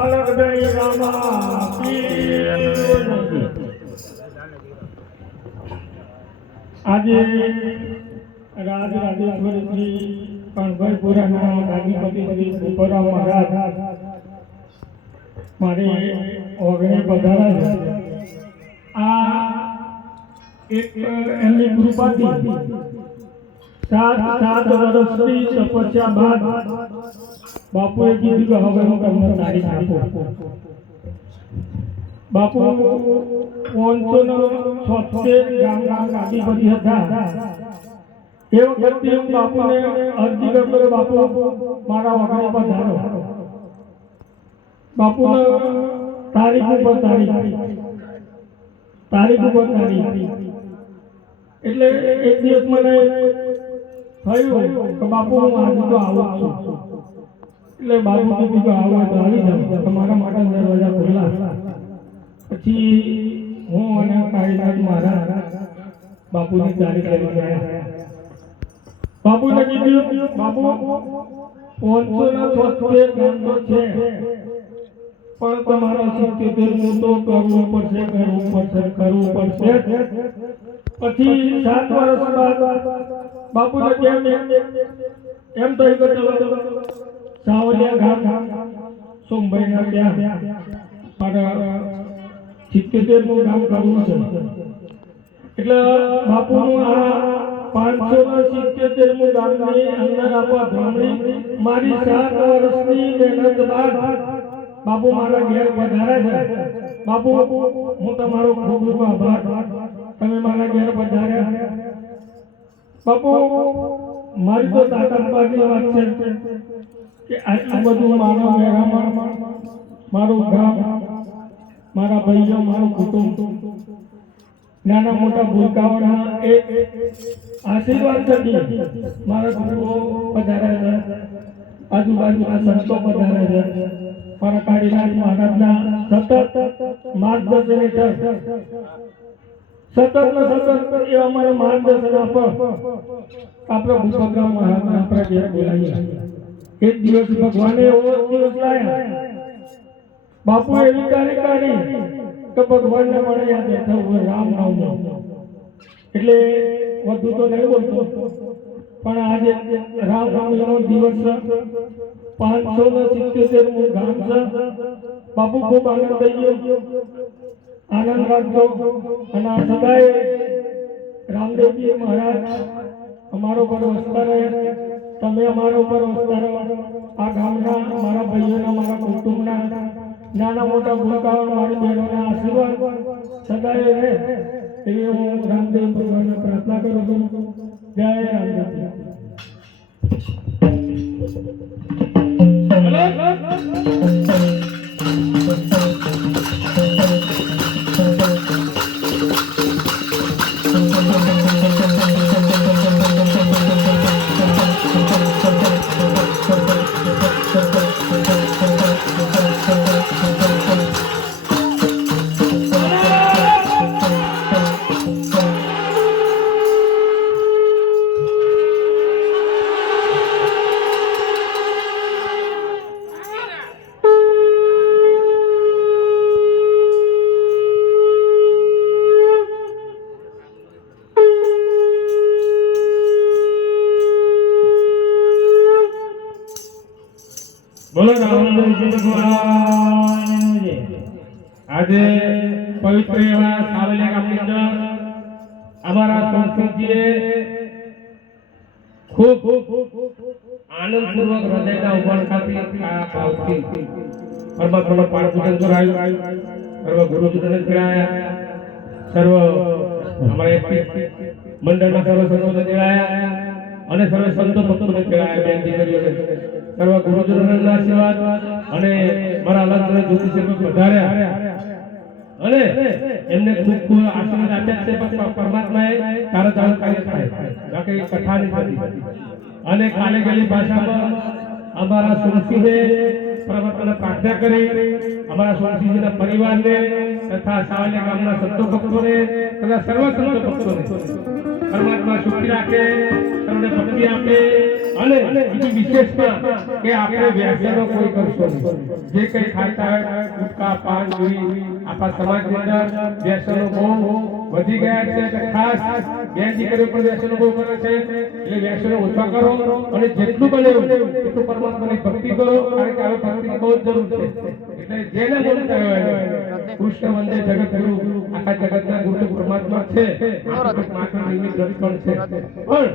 અલગ દઈ રામા આજે રાજ રાજેશ્વરી શ્રી કણભાઈપુરાના ગાદીપતિ શ્રી સુપરા મહારાજ મારે ઓગણે પધારા છે. આ એક એમની કૃપાથી 7 વર્ષની તપસ્યા બાદ બાપુએ કીધું કે હવે હું તમને તારીખ આપું. બાપુ 576 ગામના ગાદીપતિ હતા. એ વખતે હું બાપુને અરજી કરતો કે બાપુ મારા વગરે પધારો. બાપુને તારીખ ઉપર તારીખ એટલે એક દિવસ મને થયું કે બાપુ હું આજે તો આવું છું. એટલે બાપુ કીધું કે આવો તો આવી જાવ, તમારા માટે દરવાજા ખુલ્લા. પછી હું અને કાળીનાથ મહારાજ બાપુની તારીખ લઈને ગયા. બાપુને કીધું બાપુ 576 ગામનો છે, પણ તમારા 77 તો કરવું પડશે. પછી 7 વર્ષ બાદ બાપુને કેમ એમ થઈ ગયું સાવલિયા ગામ સોમભાઈના ત્યાં મારા 77 ગામ કરવું છે. એટલે બાપુનું આ 577 ગામની અંદર આપવા ધ્રમણી મારી 7 વર્ષની મહેનત બાદ બાપુ મારા ઘેર પધાર્યા છે. બાપુ હું તમારો ખૂબ ખૂબ આભાર, તમે મારા ઘેર પધાર્યા. બાપુ મારી તો તાકાત બાકી વાત છે કે આટલું બધું મારા મેળામાં મારું ગામ, મારા ભાઈઓ, મારું કુટુંબ, નાના મોટા ભૂલકાઓના એક આશીર્વાદ થકી મારા ગુરુઓ પધાર્યા છે, આજુબાજુના સંતો પધાર્યા છે. મારા કાળીનાથ મહારાજના સતત માર્ગદર્શન હેઠળ સતત એ અમારે માર્ગદર્શન આપો. આપણે ભૂપતરામ મહારાજને આપણા ઘેર બોલાવીએ. એક દિવસ ભગવાને એવો દિવસ લાયા, બાપુ એવી તારીખ કાઢી કે ભગવાનને મળે યાદ થવું રામનવમી. એટલે વધુ તો નહીં બોલતો, પણ આજે રામનવમીનો દિવસ 577 ગામ છે. બાપુ ખૂબ આનંદ થઈ ગયો, આનંદ રાખજો. અને આ સદાય રામદેવજી મહારાજ અમારો પર વસતા રહે, તમે અમારા ઉપર વસતા રહો. આ ગામના મારા ભાઈઓના, મારા કુટુંબના નાના મોટા ભૂલકાઓ, મારી બહેનોના આશીર્વાદ સદાય રહે એવી હું રામદેવ ભગવાનને પ્રાર્થના કરું છું. જય રામદેવ. બોલો રામદેવજી ભગવાન. આજે પવિત્ર એવા સાવલિયા ગામની અંદર અમારા સંસ્કૃતિએ ખૂબ આનંદપૂર્વક હૃદયના ઉમળકાથી આ ભાવથી પરમાત્માનો પાઠ પૂજન કરાયું. સર્વ ગુરુજનોને કરાયા, સર્વ અમારા મંડળના સર્વ સંતોને કરાયા અને સર્વ સંતો ભક્તોને કરાયા. બેન દીકરીઓને સર્વ ગુરુજનોના આશીર્વાદ અને મારા અલગ જ્યોતિષીઓ પધાર્યા અને એમને ખૂબ ખૂબ આશીર્વાદ આપ્યા છે. પરમાત્માએ તારા તારું કાર્ય થાય, બાકી કથાની થતી. અને કાલે ગયેલી ભાષામાં અમારા સુરસિંહે પરમાત્માને પ્રાર્થના કરી, અમારા સુરસિંહજીના પરિવારને તથા સાવલિયા ગામના સંતો ભક્તોને તથા સર્વ સંત ભક્તોને પરમાત્મા સુખી રાખે, તમને ભક્તિ આપે અને બીજી વિશેષતા કે આપણે વ્યસનો કોઈ કરશો નહીં. જે કંઈ ખાતા હોય ગુટકા પાન જોઈ આપણા સમાજની અંદર વ્યસનો બહુ વધી ગયા છે. એટલે ખાસ બેન દીકરીઓ પણ વ્યસનો બહુ કરે છે. એટલે વ્યસનો ઓછા કરો અને જેટલું બને એટલું પરમાત્માની ભક્તિ કરો, કારણ કે હવે ભક્તિની બહુ જ જરૂર છે. એટલે જેને બોલતા હોય કૃષ્ણ વંદે જગતગુરુ, આખા જગતના ગુરુ પરમાત્મા છે. માત્ર નિમિત્ત પણ છે. પણ